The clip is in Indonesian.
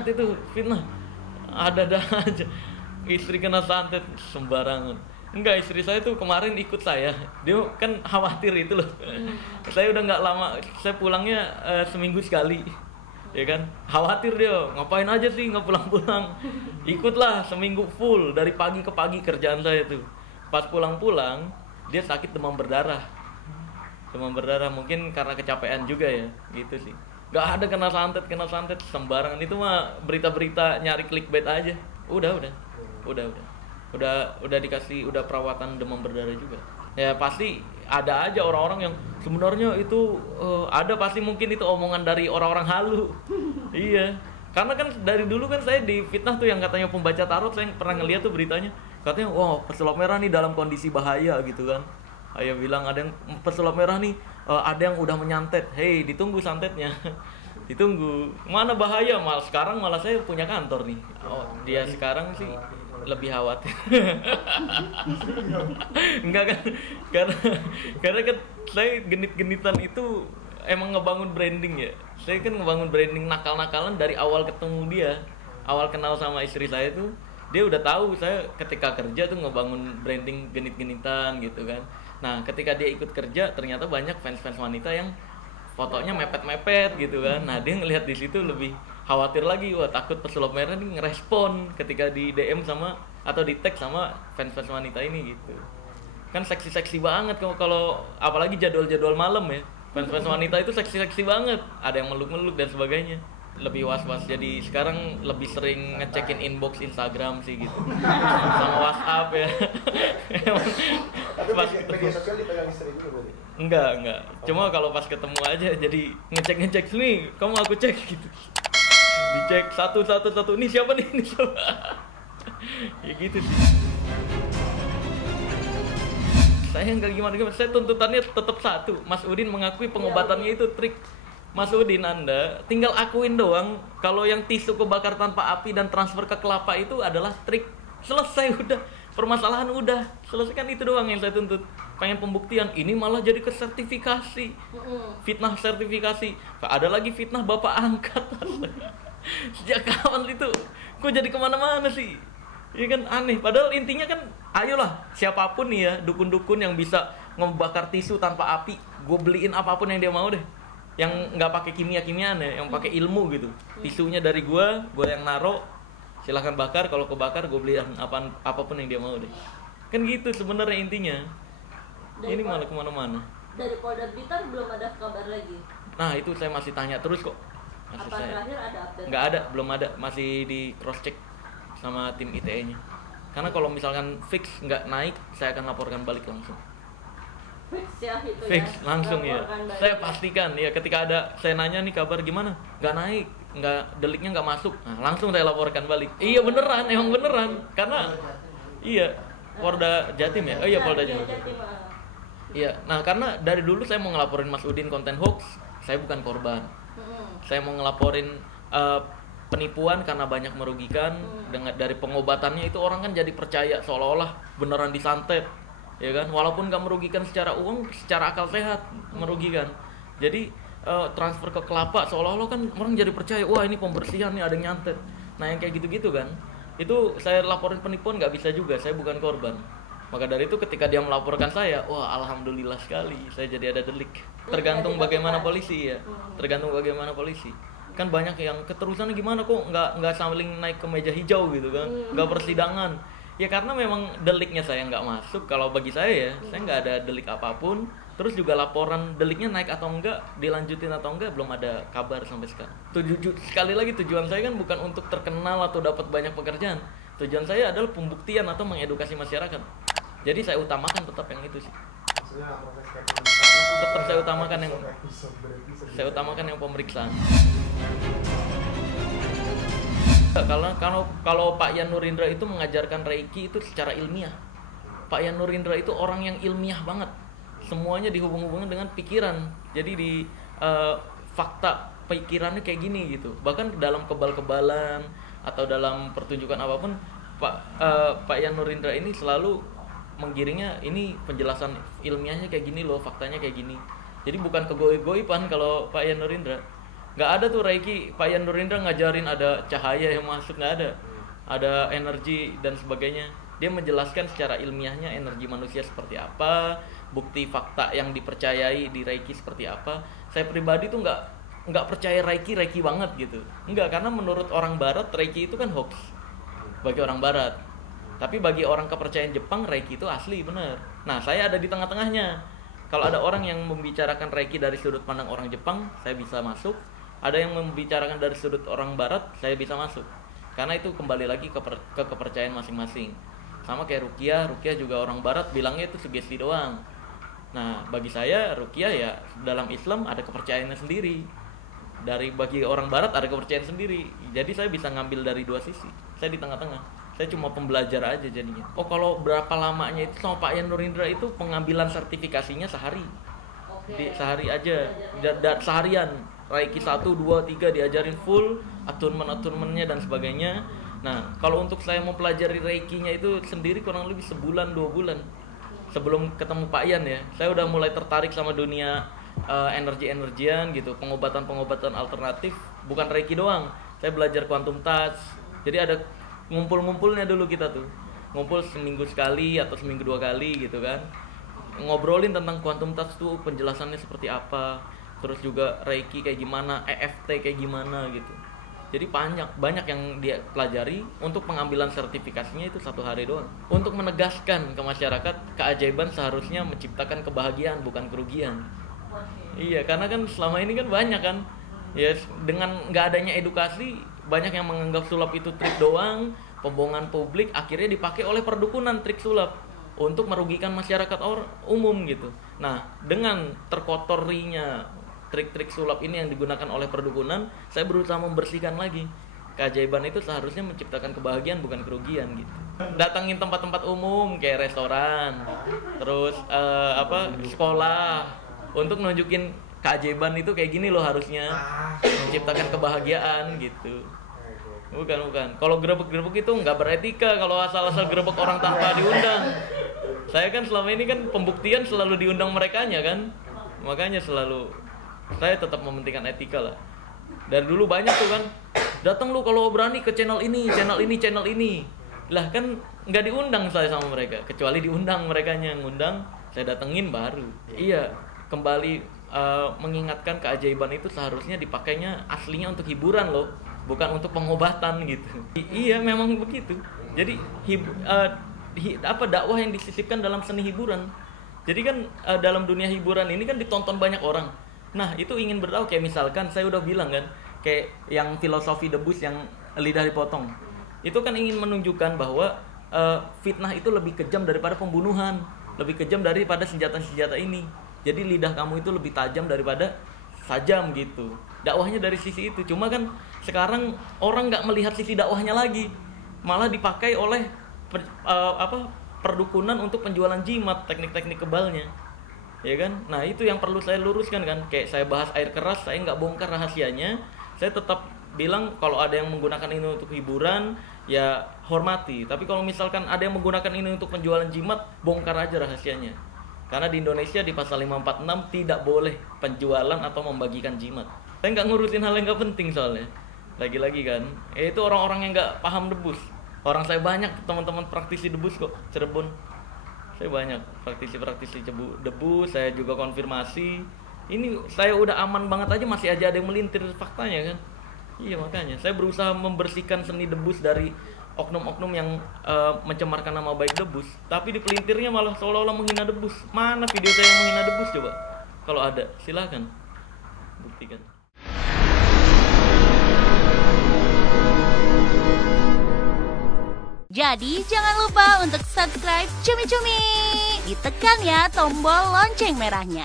banget itu fitnah. Ada aja. Istri kena santet sembarangan. Enggak, istri saya tuh kemarin ikut saya. Dia kan khawatir itu loh. Saya udah nggak lama, saya pulangnya seminggu sekali. Ya kan, khawatir dia, ngapain aja sih nggak pulang-pulang. Ikutlah seminggu full dari pagi ke pagi kerjaan saya tuh. Pas pulang-pulang dia sakit demam berdarah. Demam berdarah mungkin karena kecapean juga ya, gitu sih. Nggak ada kena santet sembarangan. Itu mah berita-berita nyari clickbait aja. Udah dikasih, udah perawatan demam berdarah juga. Ya pasti ada aja orang-orang yang sebenarnya itu ada, pasti mungkin itu omongan dari orang-orang halu. Iya, karena kan dari dulu kan saya di fitnah tuh yang katanya pembaca tarot, saya pernah ngeliat tuh beritanya, katanya wah pesulap merah nih dalam kondisi bahaya gitu kan. Ayah bilang ada yang pesulap merah nih, ada yang udah menyantet. Hei, ditunggu santetnya. Ditunggu. Mana bahaya, sekarang malah saya punya kantor nih. Oh, dia sekarang sih lebih khawatir. Enggak kan, karena kan saya genit-genitan itu emang ngebangun branding ya. Saya kan ngebangun branding nakal-nakalan dari awal ketemu dia, awal kenal sama istri saya tuh dia udah tahu saya ketika kerja tuh ngebangun branding genit-genitan gitu kan. Nah ketika dia ikut kerja ternyata banyak fans-fans wanita yang fotonya mepet-mepet gitu kan. Nah dia ngelihat di situ lebih khawatir lagi, wah takut pesulap merah nih ngerespon ketika di DM sama atau di tag sama fans-fans wanita ini gitu. Kan seksi-seksi banget kalau apalagi jadwal-jadwal malam ya. Fans-fans wanita itu seksi-seksi banget, ada yang meluk-meluk dan sebagainya. Lebih was-was, jadi sekarang lebih sering ngecekin inbox Instagram sih gitu. Sama WhatsApp ya. Tapi media sosial dipegang istri juga berarti? Enggak. Cuma kalau pas ketemu aja jadi ngecek nih, kamu aku cek gitu. Dicek satu, ini siapa nih? Ini siapa? Ya gitu sih. Saya nggak gimana, saya tuntutannya tetap satu. Mas Udin mengakui pengobatannya itu trik. Mas Udin, Anda tinggal akuin doang kalau yang tisu kebakar tanpa api dan transfer ke kelapa itu adalah trik. Selesai udah, permasalahan udah selesai, kan itu doang yang saya tuntut. Pengen pembuktian, ini malah jadi ke sertifikasi. Fitnah sertifikasi. Ada lagi fitnah bapak angkat. Sejak kapan itu? Kok jadi kemana-mana sih? Iya kan aneh, padahal intinya kan ayolah siapapun nih ya, dukun-dukun yang bisa ngebakar tisu tanpa api, gue beliin apapun yang dia mau deh, yang nggak pakai kimia-kimiaan ya, yang pakai ilmu gitu. Tisunya dari gue yang naro, silahkan bakar, kalau kebakar gue beliin apapun yang dia mau deh. Kan gitu sebenarnya intinya. Ini malah kemana-mana. Dari Polda Blitar belum ada kabar lagi. Nah itu saya masih tanya terus kok. Terakhir ada update? Nggak ada, belum ada, masih di cross check sama tim ITE-nya. Karena kalau misalkan fix nggak naik, saya akan laporkan balik langsung. Fix ya itu fix, ya? langsung ya. Saya pastikan ya, ketika ada saya nanya nih kabar gimana, nggak naik, deliknya nggak masuk, nah, langsung saya laporkan balik. Iya beneran, emang beneran. Karena iya Polda Jatim ya, oh iya Polda Jatim. Iya, nah karena dari dulu saya mau ngelaporin Mas Udin konten hoax, saya bukan korban. Saya mau ngelaporin penipuan karena banyak merugikan. Dengan dari pengobatannya itu orang kan jadi percaya seolah-olah beneran disantet, ya kan, walaupun nggak merugikan secara uang, secara akal sehat merugikan. Jadi transfer ke kelapa seolah-olah kan orang jadi percaya, wah ini pembersihan nih, ada yang nyantet. Nah yang kayak gitu-gitu kan, itu saya laporin penipuan nggak bisa juga, saya bukan korban. Maka dari itu ketika dia melaporkan saya, wah alhamdulillah sekali, saya jadi ada delik. Tergantung bagaimana polisi ya, tergantung bagaimana polisi. Kan banyak yang keterusannya gimana kok nggak saling naik ke meja hijau gitu kan, nggak persidangan. Ya karena memang deliknya saya nggak masuk. Kalau bagi saya ya, saya nggak ada delik apapun. Terus juga laporan deliknya naik atau enggak, dilanjutin atau enggak, belum ada kabar sampai sekarang. Sekali lagi tujuan saya kan bukan untuk terkenal atau dapat banyak pekerjaan. Tujuan saya adalah pembuktian atau mengedukasi masyarakat. Jadi saya utamakan tetap yang itu sih. Tetap saya utamakan yang pemeriksaan. Kalau Pak Yan Nurindra itu mengajarkan Reiki itu secara ilmiah. Pak Yan Nurindra itu orang yang ilmiah banget. Semuanya dihubung-hubungkan dengan pikiran. Jadi di fakta pikirannya kayak gini gitu. Bahkan dalam kebal-kebalan atau dalam pertunjukan apapun, Pak Yan Nurindra ini selalu menggiringnya, ini penjelasan ilmiahnya kayak gini loh, faktanya kayak gini. Jadi bukan kegoib-goiban kalau Pak Yan Nurindra. Nggak ada tuh Reiki, Pak Yan Nurindra ngajarin ada cahaya yang masuk, nggak ada. Ada energi dan sebagainya. Dia menjelaskan secara ilmiahnya energi manusia seperti apa, bukti fakta yang dipercayai di Reiki seperti apa. Saya pribadi tuh nggak percaya Reiki banget gitu. Nggak, karena menurut orang Barat Reiki itu kan hoax bagi orang Barat. Tapi bagi orang kepercayaan Jepang Reiki itu asli, bener. Nah, saya ada di tengah-tengahnya. Kalau ada orang yang membicarakan Reiki dari sudut pandang orang Jepang, saya bisa masuk. Ada yang membicarakan dari sudut orang Barat, saya bisa masuk. Karena itu kembali lagi ke kepercayaan masing-masing. Sama kayak ruqyah juga orang Barat bilangnya itu sugesti doang. Nah, bagi saya ruqyah ya dalam Islam ada kepercayaannya sendiri. Bagi orang Barat ada kepercayaan sendiri. Jadi saya bisa ngambil dari dua sisi. Saya di tengah-tengah. Saya cuma pembelajar aja jadinya. Oh, kalau berapa lamanya itu sama Pak Yan Nurindra itu pengambilan sertifikasinya sehari. Sehari aja. Seharian. Reiki 1, 2, 3 diajarin full, attunement-attunementnya dan sebagainya. Nah, kalau untuk saya mau pelajari Reiki-nya itu sendiri kurang lebih sebulan 2 bulan sebelum ketemu Pak Yan ya. Saya udah mulai tertarik sama dunia energi-energian gitu, pengobatan-pengobatan alternatif, bukan Reiki doang. Saya belajar quantum touch. Jadi ada ngumpul-ngumpulnya dulu kita tuh. Ngumpul seminggu sekali atau seminggu 2 kali gitu kan. Ngobrolin tentang quantum touch tuh penjelasannya seperti apa. Terus juga Reiki kayak gimana, EFT kayak gimana gitu. Jadi banyak yang dia pelajari. Untuk pengambilan sertifikasinya itu 1 hari doang. Untuk menegaskan ke masyarakat, keajaiban seharusnya menciptakan kebahagiaan bukan kerugian. Iya, karena kan selama ini kan banyak kan, ya dengan nggak adanya edukasi, banyak yang menganggap sulap itu trik doang, pembohongan publik, akhirnya dipakai oleh perdukunan trik sulap untuk merugikan masyarakat umum gitu. Nah, dengan terkotorinya trik-trik sulap ini yang digunakan oleh perdukunan, saya berusaha membersihkan lagi. Keajaiban itu seharusnya menciptakan kebahagiaan bukan kerugian gitu. Datangin tempat-tempat umum kayak restoran, terus sekolah, untuk nunjukin keajaiban itu kayak gini loh harusnya, menciptakan kebahagiaan gitu. Bukan. Kalau gerebek-gerebek itu nggak beretika kalau asal-asal gerebek orang tanpa diundang. Saya kan selama ini kan pembuktian selalu diundang merekanya kan, makanya selalu saya tetap mementingkan etika lah. Dari dulu banyak tuh kan, datang lu kalau berani ke channel ini. Lah kan nggak diundang saya sama mereka, kecuali diundang merekanya yang ngundang, saya datengin baru. Iya, kembali mengingatkan keajaiban itu seharusnya dipakainya aslinya untuk hiburan loh, bukan untuk pengobatan gitu. Iya, memang begitu. Jadi dakwah yang disisipkan dalam seni hiburan. Jadi kan dalam dunia hiburan ini kan ditonton banyak orang. Nah, itu ingin berdakwah, kayak misalkan saya udah bilang kan, kayak yang filosofi debus yang lidah dipotong. Itu kan ingin menunjukkan bahwa fitnah itu lebih kejam daripada pembunuhan, lebih kejam daripada senjata-senjata ini. Jadi lidah kamu itu lebih tajam daripada sajam gitu. Dakwahnya dari sisi itu. Cuma kan sekarang orang nggak melihat sisi dakwahnya lagi, malah dipakai oleh perdukunan untuk penjualan jimat, teknik-teknik kebalnya. Ya kan? Nah, itu yang perlu saya luruskan kan. Kayak saya bahas air keras, saya nggak bongkar rahasianya. Saya tetap bilang kalau ada yang menggunakan ini untuk hiburan, ya hormati. Tapi kalau misalkan ada yang menggunakan ini untuk penjualan jimat, bongkar aja rahasianya. Karena di Indonesia di pasal 546 tidak boleh penjualan atau membagikan jimat. Saya nggak ngurusin hal yang nggak penting soalnya. Lagi-lagi kan, itu orang-orang yang nggak paham debus. Orang saya banyak teman-teman praktisi debus kok, Cirebon. Saya banyak praktisi debus, saya juga konfirmasi. Ini saya udah aman banget aja, masih aja ada yang melintir faktanya kan. Iya, makanya saya berusaha membersihkan seni debus dari oknum-oknum yang mencemarkan nama baik debus. Tapi di pelintirnya malah seolah-olah menghina debus. Mana video saya yang menghina debus coba? Kalau ada, silakan buktikan. Jadi jangan lupa untuk subscribe Cumi Cumi. Ditekan ya tombol lonceng merahnya.